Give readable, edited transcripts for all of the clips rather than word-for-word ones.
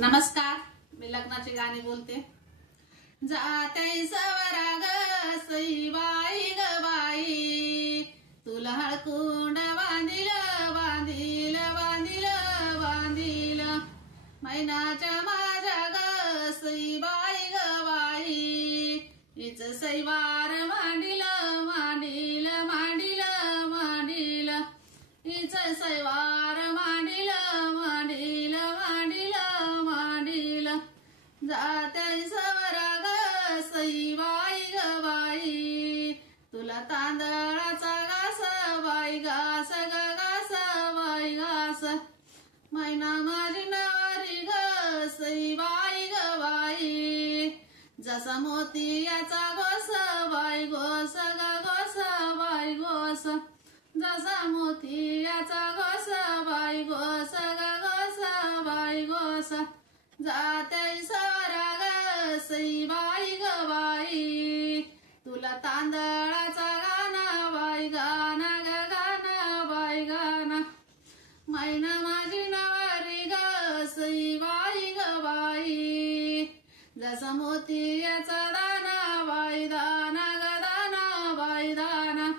नमस्कार, मी लग्नाची गाणी बोलते। जाते सवरा ग सई बाई ग बाई, तुला हळकुंड बांधिल बांधिल बांधिल बांधिल, मैनाच्या माझ्या ग सई बाई ग बाई, हिच सईवार मांडिल मांडिल मांडिल मांडिल, हिच सईवार मांडिल मांडिल मांडिल मांडिल, जाते सवरा ग सई बाई ग बाई, तुला तांदळाचा घास बाई घास ग घास बाई घास, मैना माझी नवरी ग सई बाई ग बाई, जसा मोतियाचा घोस बाई घोस ग घोस बाई घोस, जसा मोतियाचा घोस बाई घोस ग घोस बाई घोस, जाते सवरा ग सई बाई ग बाई, तुला तांदळाचा गाणा बाई गाणा ग गाणा बाई गाणा, मैना माझी नवरी ग सई बाई ग बाई, जसा मोतियाचा दाना बाई दाना ग दाना बाई दाना,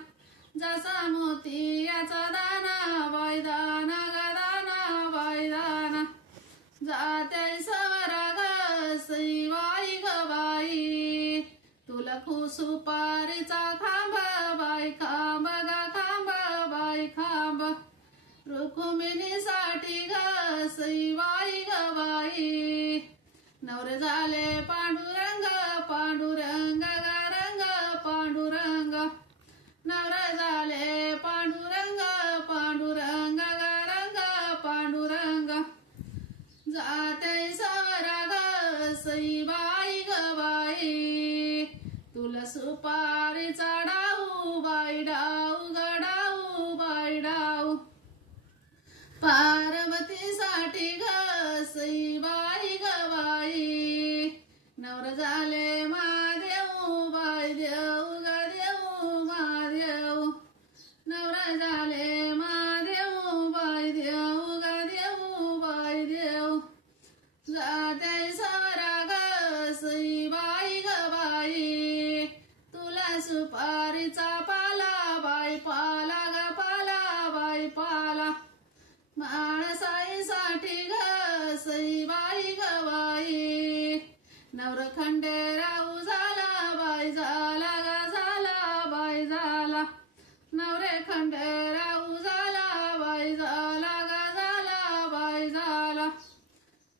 जसा मोतियाचा दाना बाई दाना ग दाना बाई दाना, जाते सवरा ग सई बाई ग बाई, तुला सुपारीचा खांब बाई खांब ग खांब बाई खांब, रुक्मिणीसाठी ग सई बाई ग बाई, नवरे झाले पांडुरंग पांडुरंग ग रंग पांडुरंग, नवरे झाले पांडुरंग पांडुरंग ग रंग पांडुरंग, जाते सवरा ग सई बाई ग बाई, तुला सुपारीचा डाऊ बाई डाऊ ग डाऊ बाई डाऊ, पार्वतीसाठी ग सई बाई ग बाई, नवर झाले महादेव बाई देऊ ग देऊ महादेव, नवर झाले महादेव बाई देऊ ग देऊ बाई देव, जाते सवरा ग सई बाई ग बाई, तुला सुपारीचा पाला बाई पाला ग पाला बाई पाला, माणसाईसाठी ग सई बाई ग बाई, नवर खंडेराव झाला बाई झाला ग झाला बाई झाला, नवरे खंडेराव झाला बाई झाला ग झाला बाई झाला,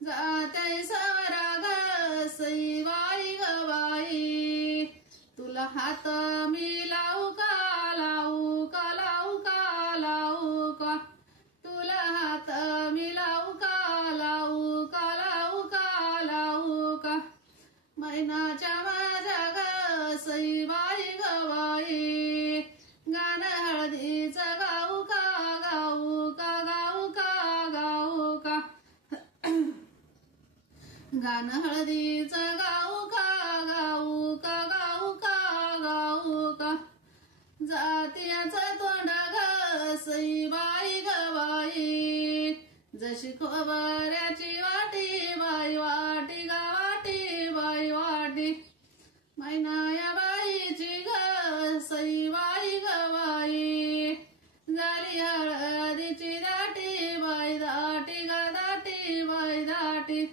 जाते सवरा ग सई बाई ग बाई, तुला हात मी लावू का लावू का लावू का लावू का, तुला हात मी लावू का लावू का लावू का लावू का, मैनाच्या माझ्या ग सई बाई ग बाई, गाणं हळदीचं गाऊ का गाऊ का गाऊ का गाऊ का, गाणं हळदीचं गाऊ का गाऊ का गाऊ का गाऊ का, जातीयाचं तोंड ग सई बाई ग बाई, जशी खोबऱ्याची वाटी बाई वाटी ग वाटी बाई वाटी, मैनाया बाईची ग सई बाई ग बाई, झाली हळदीची दाटी बाई दाटी ग दाटी बाई दाटी,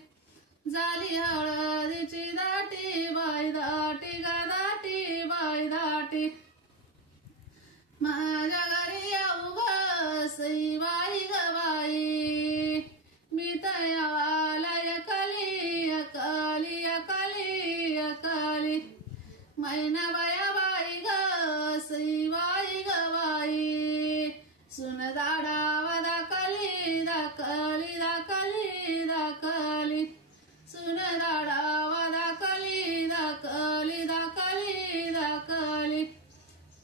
झाली हळदीची दाटी बाई दाटी ग दाटी बाई दाटी, माझ्या घरी येऊ ग सई बाई ग बाई, मी तयावाला अकली अकली अकली अकली, मैना बाया बाई ग सई बाई ग बाई, सुन दाडावा दाखली दाखली दाखली दाखली, सुन दाडावा दाखली दाखली दाखली दाखली,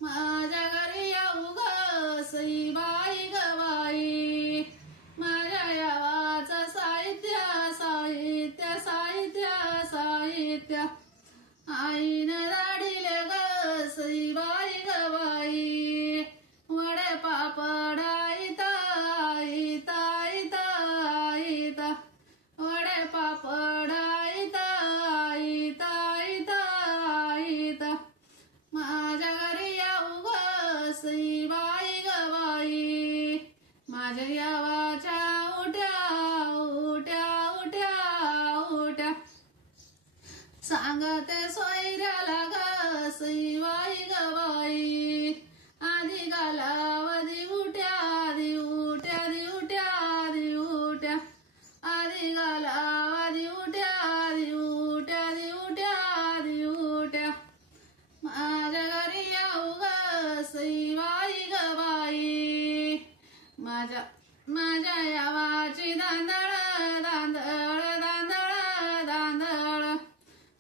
माझ्या घरी येऊ ग सई बाई ग बाई, माझ्या यावाचं साहित्य साहित्य साहित्य साहित्य, आईनं दाढीले ग सांगते सोयऱ्याला ग सईबाई ग बाई आधी गालावधी उट्या आधी उट्या आधी उट्या आधी उट्या आधी गालावधी उट्या आधी उट्या आधी उट्या आधी उट्या माझ्या घरी येऊ ग सईबाई ग बाई माझ्या माझ्या यावाची दांदळ दांदळ दांदळ दांदळ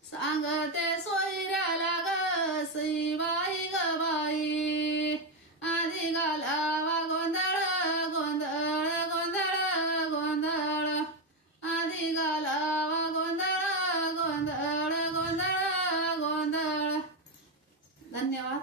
सांगते सोयऱ्याला ग सईबाई ग बाई आधी घालावा गोंधळ गोंधळ गोंधळ गोंधळ आधी घालावा गोंधळ गोंधळ गोंधळ गोंधळ. धन्यवाद.